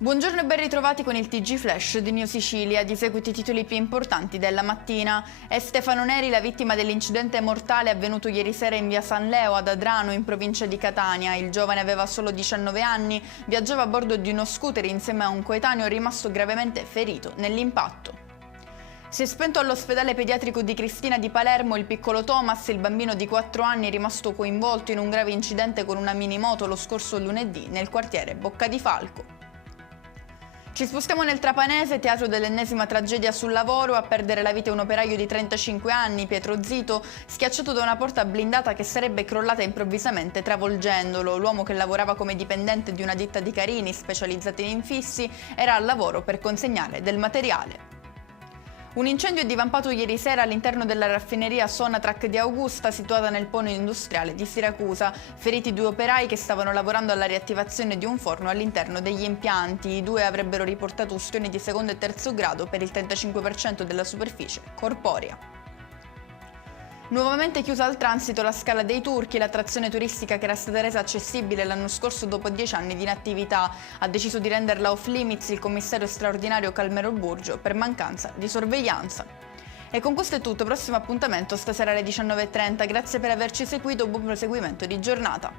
Buongiorno e ben ritrovati con il TG Flash di Neo Sicilia. Di seguito i titoli più importanti della mattina. È Stefano Neri la vittima dell'incidente mortale avvenuto ieri sera in via San Leo ad Adrano in provincia di Catania. Il giovane aveva solo 19 anni, viaggiava a bordo di uno scooter insieme a un coetaneo rimasto gravemente ferito nell'impatto. Si è spento all'ospedale pediatrico di Cristina di Palermo il piccolo Thomas, il bambino di 4 anni rimasto coinvolto in un grave incidente con una minimoto lo scorso lunedì nel quartiere Boccadifalco. Ci spostiamo nel Trapanese, teatro dell'ennesima tragedia sul lavoro. A perdere la vita un operaio di 35 anni, Pietro Zito, schiacciato da una porta blindata che sarebbe crollata improvvisamente travolgendolo. L'uomo, che lavorava come dipendente di una ditta di carini specializzata in infissi, era al lavoro per consegnare del materiale. Un incendio è divampato ieri sera all'interno della raffineria Sonatrach di Augusta, situata nel polo industriale di Siracusa. Feriti 2 operai che stavano lavorando alla riattivazione di un forno all'interno degli impianti. I 2 avrebbero riportato ustioni di secondo e terzo grado per il 35% della superficie corporea. Nuovamente chiusa al transito la Scala dei Turchi, l'attrazione turistica che era stata resa accessibile l'anno scorso dopo 10 anni di inattività. Ha deciso di renderla off limits il commissario straordinario Calmero Burgio per mancanza di sorveglianza. E con questo è tutto, prossimo appuntamento stasera alle 19:30. Grazie per averci seguito, buon proseguimento di giornata.